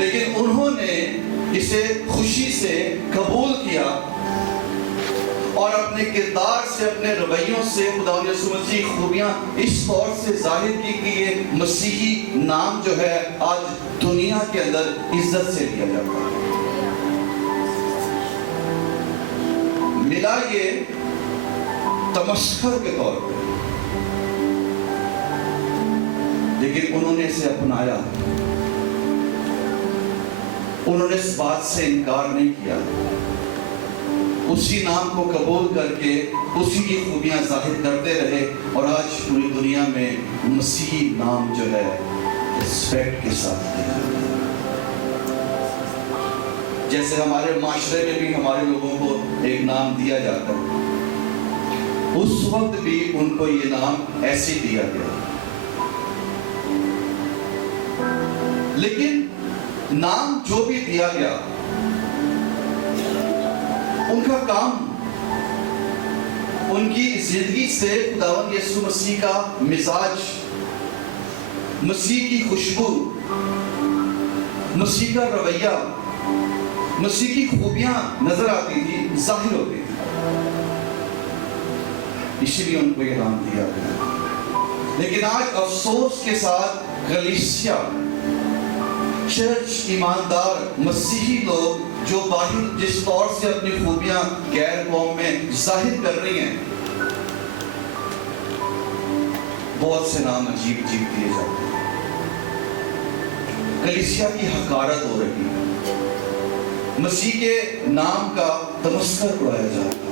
لیکن انہوں نے اسے خوشی سے قبول کیا اور اپنے کردار سے، اپنے رویوں سے خدا یسوع مسیح خوبیاں اس طور سے ظاہر کی کہ یہ مسیحی نام جو ہے آج دنیا کے اندر عزت سے لیا جاتا ہے۔ ملا یہ تمسخر کے طور پہ، لیکن انہوں نے اسے اپنایا، انہوں نے اس بات سے انکار نہیں کیا، اسی نام کو قبول کر کے اسی کی خوبیاں ظاہر کرتے رہے، اور آج پوری دنیا میں مسیحی نام جو ہے رسپیکٹ کے ساتھ دیا۔ جیسے ہمارے معاشرے میں بھی ہمارے لوگوں کو ایک نام دیا جاتا ہے، اس وقت بھی ان کو یہ نام ایسے دیا گیا، لیکن نام جو بھی دیا گیا ان کا کام، ان کی زندگی سے خداوند یسوع مسیح کا مزاج، مسیح کی خوشبو، مسیح کا رویہ، مسیح کی خوبیاں نظر آتی تھی، ظاہر ہوتی تھی، اسی لیے ان کو یہ نام دیا گیا۔ لیکن آج افسوس کے ساتھ کلیسیا، چرچ، ایماندار مسیحی لوگ جو باہر جس طور سے اپنی خوبیاں غیر قوم میں ظاہر کر رہی ہیں، بہت سے نام عجیب عجیب دیے جاتے ہیں، کلیسیا کی حقارت ہو رہی ہے، مسیح کے نام کا تمسخر اڑایا جاتا ہے۔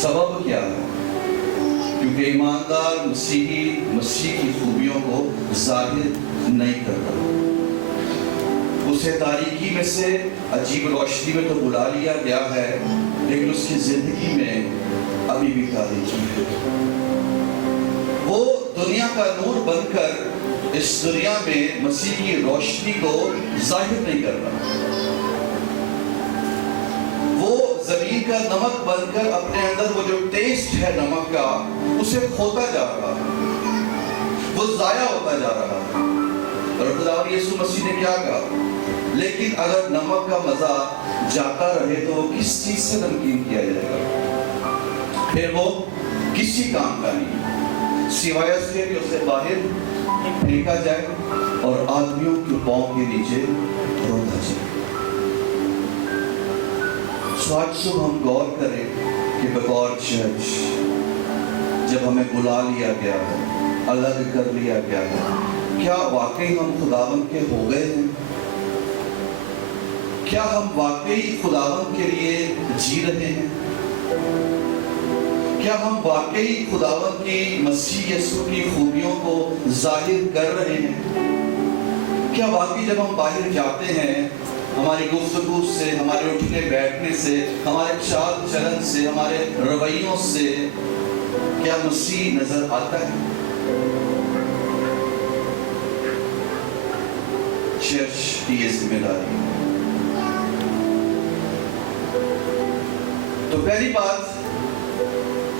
سبب کیا ہے؟ کیونکہ ایماندار مسیحی مسیح کی خوبیوں کو ظاہر نہیں کرتا، اسے تاریکی میں سے عجیب روشنی میں تو بلا لیا گیا ہے، لیکن اس کی زندگی میں ابھی بھی تاریکی ہے۔ وہ دنیا کا نور بن کر اس دنیا میں مسیح کی روشنی کو ظاہر نہیں کرتا، وہ زمین کا نمک بن کر اپنے اندر وہ جو ٹیسٹ ہے نمک کا اسے کھوتا جا رہا ہے، وہ ضائع ہوتا جا رہا ہے۔ اور خدا یسوع مسیح نے کیا کہا؟ لیکن اگر نمک کا مزہ جاتا رہے تو وہ کس چیز سے نمکین کیا جائے گا؟ پھر وہ کسی کام کا نہیں، سوائے اس کے کہ اسے باہر پھینکا جائے اور آدمیوں کے پاؤں کے نیچے روندا جائے۔ آج صبح ہم غور کریں کہ بطور چرچ جب ہمیں بلا لیا گیا ہے، الگ کر لیا گیا ہے، کیا واقعی ہم خداوند کے ہو گئے ہیں؟ کیا ہم واقعی خداوند کے لیے جی رہے ہیں؟ کیا ہم واقعی خداوند کی مسیح یسوع کی خوبیوں کو ظاہر کر رہے ہیں؟ کیا واقعی جب ہم باہر جاتے ہیں، ہماری گفتگو سے، ہمارے اٹھنے بیٹھنے سے، ہمارے چال چلن سے، ہمارے رویوں سے کیا مسیح نظر آتا ہے؟ چرچ کی یہ ذمہ داری ہے۔ تو پہلی بات،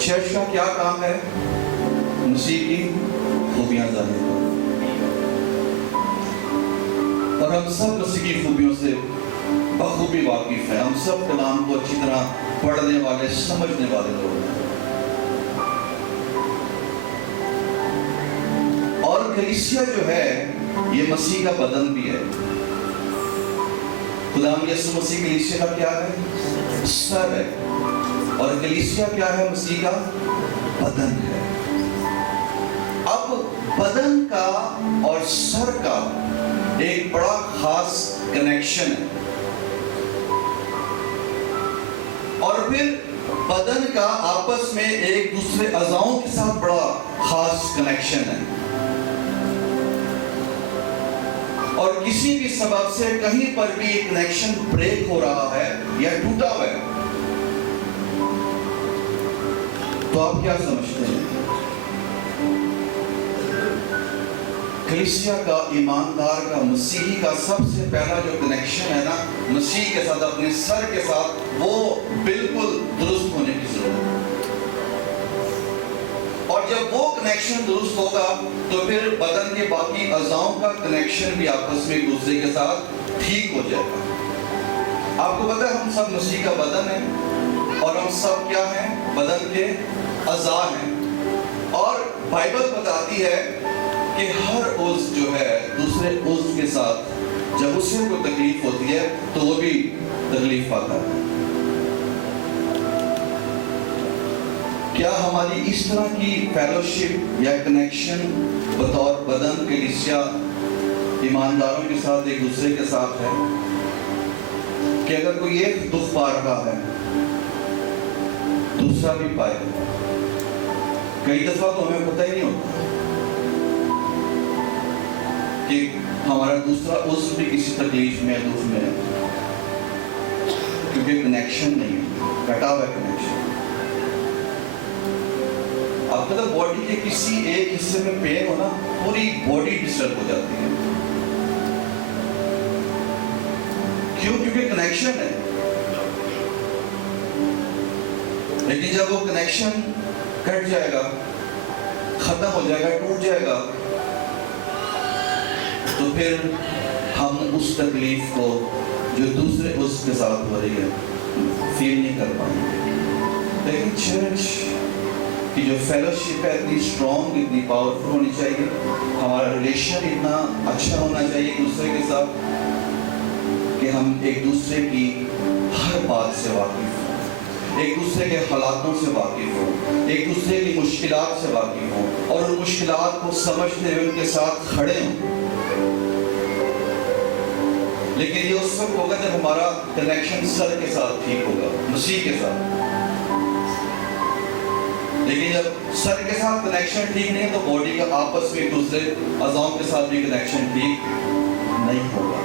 چرچ کا کیا کام ہے؟ مسیح کی خوبیاں ظاہر کرنا، اور ہم سب مسیح کی خوبیوں سے بخوبی واقف ہیں، ہم سب کلام کو اچھی طرح پڑھنے والے، سمجھنے والے لوگ ہیں۔ اور کلیسیا جو ہے یہ مسیح کا بدن بھی ہے۔ خدا یسوع مسیح کلیسیا کا کیا ہے؟ سر ہے، اور کلیسیا کیا ہے؟ مسیح کا بدن ہے۔ اب بدن کا اور سر کا ایک بڑا خاص کنیکشن ہے، اور پھر بدن کا آپس میں ایک دوسرے اعضاؤں کے ساتھ بڑا خاص کنیکشن ہے، اور کسی بھی سبب سے کہیں پر بھی یہ کنیکشن بریک ہو رہا ہے یا ٹوٹا ہوا ہے تو آپ کیا سمجھتے ہیں؟ کلیسیا کا، ایماندار کا، مسیحی کا سب سے پہلا جو کنیکشن ہے نا مسیح کے ساتھ، اپنے سر کے ساتھ، وہ بالکل درست ہونے کی ضرورت ہے۔ اور اور جب وہ کنیکشن درست ہوگا تو پھر بدن کے باقی اعضاؤں کا کنیکشن بھی آپس میں ایک دوسرے کے ساتھ ٹھیک ہو جائے گا۔ آپ کو پتہ ہے ہم سب مسیح کا بدن ہیں اور ہم سب کیا ہیں؟ بدن کے اعضاء ہیں، اور بائبل بتاتی ہے کہ ہر عضو جو ہے دوسرے عضو کے ساتھ جب اسے کوئی تکلیف ہوتی ہے تو وہ بھی تکلیف پاتا ہے۔ کیا ہماری اس طرح کی فیلوشپ یا کنیکشن بطور بدن کلیسیا ایمانداروں کے ساتھ ایک دوسرے کے ساتھ ہے کہ اگر کوئی ایک دکھ پا رہا ہے دوسرا بھی پائے؟ کئی دفعہ تو ہمیں پتہ ہی نہیں ہوتا کہ ہمارا دوسرا عضو بھی کسی تکلیف میں دکھ میں ہے، کیونکہ کنیکشن نہیں ہے، کٹا ہوا کنیکشن۔ آپ پتہ باڈی کے کسی ایک حصے میں پین ہونا پوری باڈی ڈسٹرب ہو جاتی ہے، کیوں؟ کیونکہ کنیکشن ہے۔ لیکن جب وہ کنیکشن کٹ جائے گا، ختم ہو جائے گا، ٹوٹ جائے گا، تو پھر ہم اس تکلیف کو جو دوسرے عضو کے ساتھ ہو رہی ہے فیل نہیں کر پائیں گے۔ لیکن چرچ کی جو فیلوشپ ہے اتنی اسٹرانگ، اتنی پاورفل ہونی چاہیے، ہمارا ریلیشن اتنا اچھا ہونا چاہیے ایک دوسرے کے ساتھ کہ ہم ایک دوسرے کی ہر بات سے واقف ہوں، ایک دوسرے کے حالاتوں سے واقف ہوں، ایک دوسرے کی مشکلات سے واقف ہوں، اور ان مشکلات کو سمجھتے ہوئے ان کے ساتھ کھڑے ہوں۔ لیکن یہ اس وقت ہوگا جب ہمارا کنیکشن سر کے ساتھ ٹھیک ہوگا، مسیح کے ساتھ۔ لیکن جب سر کے ساتھ کنیکشن ٹھیک نہیں ہے تو باڈی کا آپس میں ایک دوسرے اعضاء کے ساتھ بھی کنیکشن ٹھیک نہیں ہوگا۔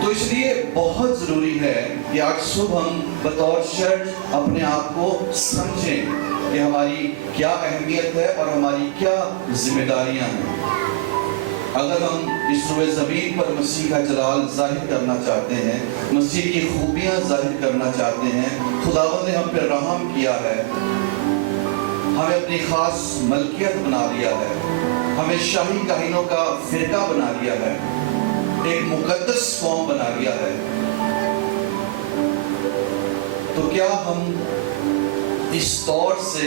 تو اس لیے بہت ضروری ہے کہ آج صبح ہم بطور چرچ اپنے آپ کو سمجھیں کہ ہماری کیا اہمیت ہے اور ہماری کیا ذمہ داریاں ہیں۔ اگر ہم اس روئے زمین پر مسیح کا جلال ظاہر کرنا چاہتے ہیں، مسیح کی خوبیاں ظاہر کرنا چاہتے ہیں، خداوند نے ہم پہ رحم کیا ہے، ہمیں اپنی خاص ملکیت بنا دیا ہے، ہمیں شاہی کاہنوں کا فرقہ بنا دیا ہے، ایک مقدس قوم بنا دیا ہے، تو کیا ہم اس طور سے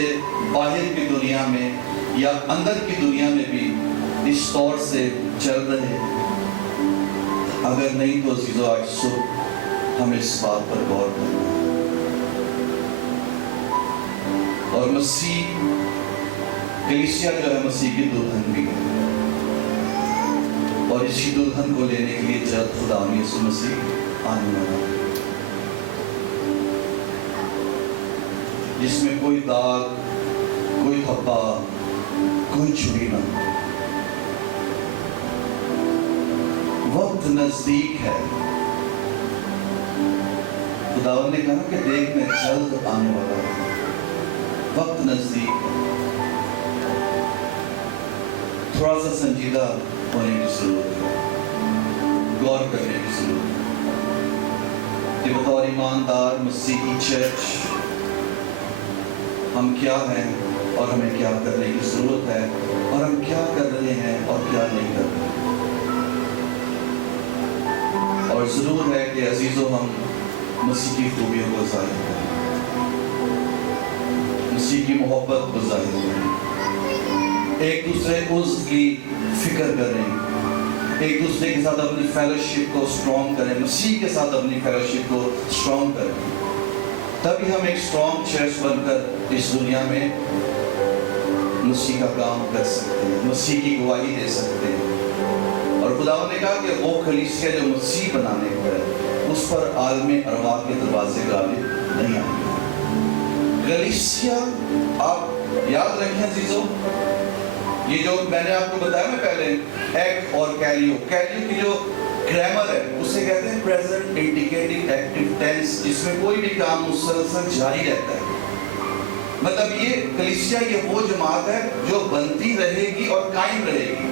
باہر کی دنیا میں یا اندر کی دنیا میں بھی اس طور سے چل رہے ہیں؟ اگر نہیں تو عزیزو آج صبح ہمیں اس بات پر غور کرنا ہے۔ اور مسیح کلیسیا جو ہے مسیح کی دلہن بھی ہے، اور اسی دلہن کو لینے کے لیے جلد خدا یسوع مسیح آنے والا ہے، جس میں کوئی داغ، کوئی خطا، کوئی چھری نہ ہو۔ وقت نزدیک ہے، خداوند نے کہا کہ دیکھ میں جلد آنے والا ہوں، وقت نزدیک ہے۔ تھوڑا سا سنجیدہ ہونے کی ضرورت ہے، غور کرنے کی ضرورت ہے کہ بطور ایماندار مسیحی چرچ ہم کیا ہیں اور ہمیں کیا کرنے کی ضرورت ہے، اور ہم کیا کر رہے ہیں اور کیا نہیں کر رہے۔ اور ضرور ہے کہ عزیزو ہم مسیح کی خوبیوں کو ظاہر کریں، مسیح کی محبت کو ظاہر کریں، ایک دوسرے عضو کی فکر کریں، ایک دوسرے کے ساتھ اپنی فیلوشپ کو اسٹرانگ کریں، مسیح کے ساتھ اپنی فیلوشپ کو اسٹرانگ کریں، تبھی ہم ایک اسٹرانگ چرچ بن کر اس دنیا میں مسیح کا کام کر سکتے ہیں، مسیح کی گواہی دے سکتے ہیں۔ اور خداوند نے کہا کہ وہ کلیسیا جو مسیح بنانے کو ہے اس پر عالم ارواح کے دروازے غالب نہیں آئیں گے۔ کلیسیا، آپ یاد رکھیں عزیزو، یہ جو میں نے آپ کو بتایا نا پہلے، ایک اور کیلیو کی جو گرامر ہے اسے کہتے ہیں پریزنٹ انڈیکیٹنگ ایکٹیو ٹینس، جس میں کوئی بھی کام مسلسل جاری رہتا ہے۔ مطلب یہ کلیسیا یہ وہ جماعت ہے جو بنتی رہے گی اور قائم رہے گی۔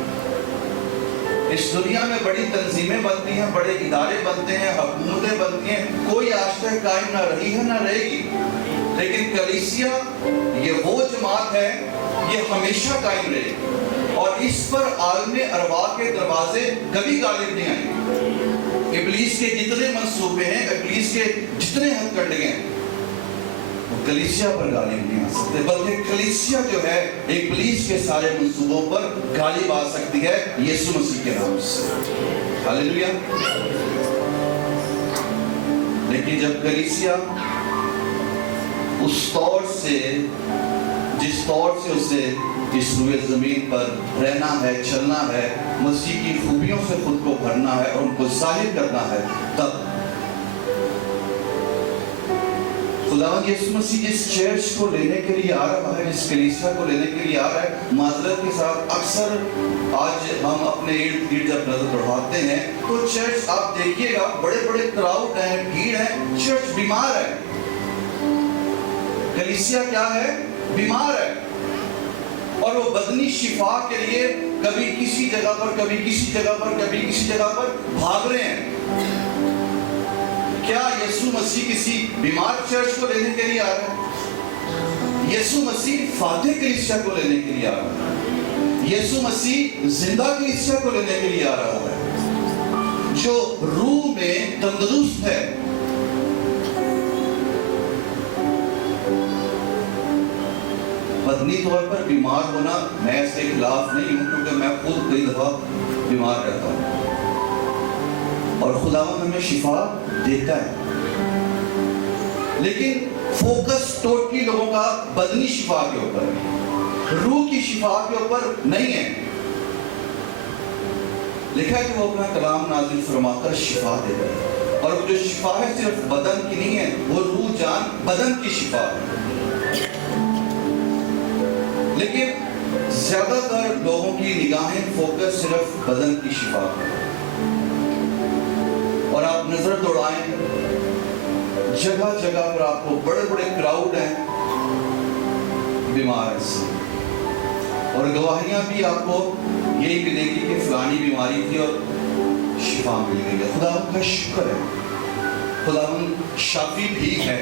اس دنیا میں بڑی تنظیمیں بنتی ہیں، بڑے ادارے بنتے ہیں، حکومتیں بنتی ہیں، کوئی آج تک قائم نہ رہی ہے نہ رہے گی۔ لیکن کلیسیا یہ وہ جماعت ہے، یہ ہمیشہ قائم رہے گی، اور اس پر عالم ارواح کے دروازے کبھی غالب نہیں آئیں گے۔ ابلیس کے جتنے منصوبے ہیں، ابلیس کے جتنے ہتھ کنڈے ہیں، وہ کلیسیا پر غالب نہیں آ سکتے، بلکہ کلیسیا جو ہے ابلیس کے سارے منصوبوں پر غالب آ سکتی ہے یسوع مسیح کے نام سے۔ ہاللیلویہ۔ لیکن جب کلیسیا اس طور سے، جس طور سے اسے اس روئے زمین پر رہنا ہے، چلنا ہے، مسیح کی خوبیوں سے خود کو بھرنا ہے اور ان کو ظاہر کرنا ہے، تب خداوند یسوع مسیح جس چرچ کو لینے کے لیے آ رہا ہے، جس کلیسیا کو لینے کے لیے آ رہا ہے، معذرت کے ساتھ اکثر آج ہم اپنے ارد گرد جب نظر دوڑاتے ہیں تو چرچ آپ دیکھیے گا بڑے بڑے کراؤڈ ہیں، بھیڑ ہے، چرچ بیمار ہے، کلیسیا کیا ہے؟ بیمار ہے، اور وہ بدنی شفا کے لیے کبھی کسی جگہ پر، کبھی کسی جگہ پر، کبھی کسی جگہ پر بھاگ رہے ہیں۔ کیا یسوع مسیح کسی بیمار چرچ کو لینے کے لیے آ رہا ہے؟ یسوع مسیح فاتح کلیسیا کو لینے کے لیے آ رہا ہے۔ یسوع مسیح زندہ کلیسیا کو لینے کے لیے آ رہا ہے، جو روح میں تندرست ہے۔ بدنی طور پر بیمار ہونا میں اس کے خلاف نہیں ہوں، کیونکہ میں خود کئی دفعہ بیمار رہتا ہوں، اور خداوند ہمیں شفا دیتا ہے، لیکن فوکس ٹوٹلی لوگوں کا بدنی شفا کے اوپر ہے، روح کی شفا کے اوپر نہیں ہے۔ لکھا ہے کہ وہ اپنا کلام نازل فرما کر شفا دے گا، اور وہ جو شفا ہے صرف بدن کی نہیں ہے، وہ روح جان بدن کی شفا ہے۔ لیکن زیادہ تر لوگوں کی نگاہیں فوکس صرف بدن کی شفا ہے، اور آپ نظر دوڑائیں جگہ جگہ پر آپ کو بڑے بڑے کراؤڈ ہیں بیمار سے، اور گواہیاں بھی آپ کو یہی ملے گی کہ فلانی بیماری تھی اور شفا مل گئی ہے۔ خداوند کا شکر ہے، خداوند شافی بھی ہے،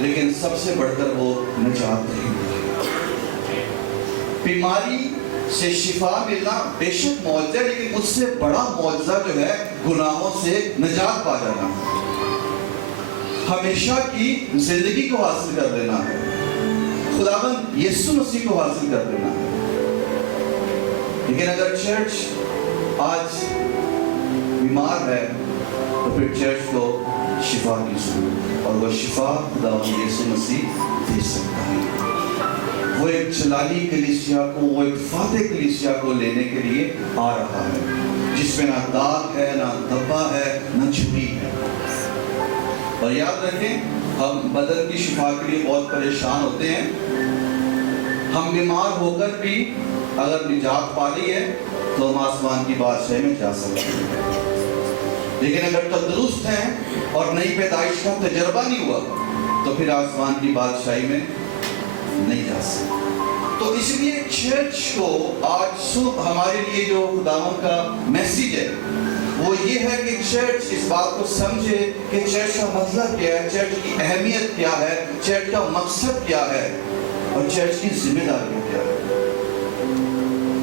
لیکن سب سے بڑھ کر وہ نجات دے گا۔ بیماری سے شفا ملنا بے شک معجزہ ہے، لیکن اس سے بڑا معجزہ جو ہے گناہوں سے نجات پا جانا، ہمیشہ کی زندگی کو حاصل کر لینا ہے، خداوند یسوع مسیح کو حاصل کر لینا ہے۔ لیکن اگر چرچ آج بیمار ہے تو پھر چرچ کو شفا کی ضرورت ہے، اور وہ شفا خداوند یسوع مسیح دے سکتا ہے۔ وہ ایک جلالی کلیسیا کو، وہ ایک فاتح کلیسیا کو لینے کے لیے آ رہا ہے، جس میں نہ داغ ہے، نہ دھبا ہے، نہ چھری ہے۔ اور یاد رکھیں، ہم بدن کی شفا کے لیے بہت پریشان ہوتے ہیں، ہم بیمار ہو کر بھی اگر نجات پا لی ہے تو ہم آسمان کی بادشاہی میں جا سکتے ہیں، لیکن اگر تندرست ہیں اور نئی پیدائش کا تجربہ نہیں ہوا تو پھر آسمان کی بادشاہی میں نہیں جا سکتے۔ تو اس لیے چرچ کو آج صبح ہمارے لیے جو خداوند کا میسیج ہے وہ یہ ہے کہ چرچ اس بات کو سمجھے کہ چرچ کا مطلب کیا ہے، چرچ کی اہمیت کیا ہے، چرچ کا مقصد کیا ہے، اور چرچ کی ذمہ داری کیا ہے۔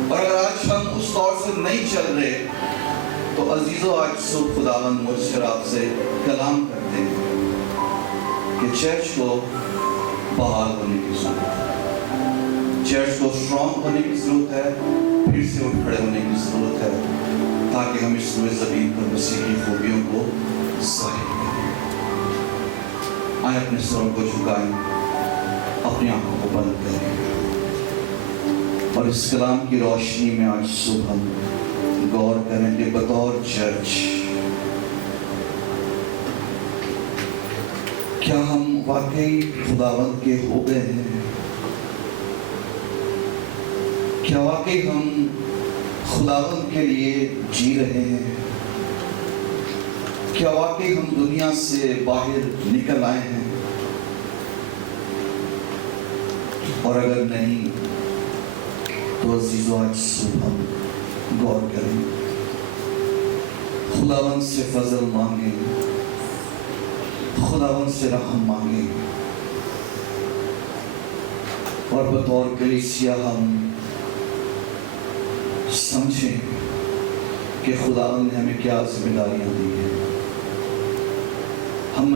اور اگر آج ہم اس طور سے نہیں چل رہے تو عزیزو، آج صبح خداوند مجھ سے اور آپ سے کلام کرتے ہیں کہ چرچ کو بحال ہونے کی ضرورت ہے، چرچ کو اسٹرانگ ہونے کی ضرورت ہے، پھر سے اٹھ کھڑے ہونے کی ضرورت ہے، تاکہ ہم اس روئے زمین پر مسیح کی خوبیوں کو ظاہر کریں۔ آئیں اپنے سروں کو جھکائیں، اپنی آنکھوں کو بند کریں، اور اس کلام کی روشنی میں آج صبح ہم غور کریں کہ بطور چرچ کیا ہم واقعی خداوند کے ہو گئے ہیں؟ کیا واقعی ہم خداوند کے لیے جی رہے ہیں؟ کیا واقعی ہم دنیا سے باہر نکل آئے ہیں؟ اور اگر نہیں تو عزیزو، آج صبح ہم غور کریں، خداوند سے فضل مانگیں، خداوند سے رحم مانگیں، اور بطور کلیسیا ہم سمجھیں کہ خدا نے ہمیں کیا ذمہ داریاں دی ہیں.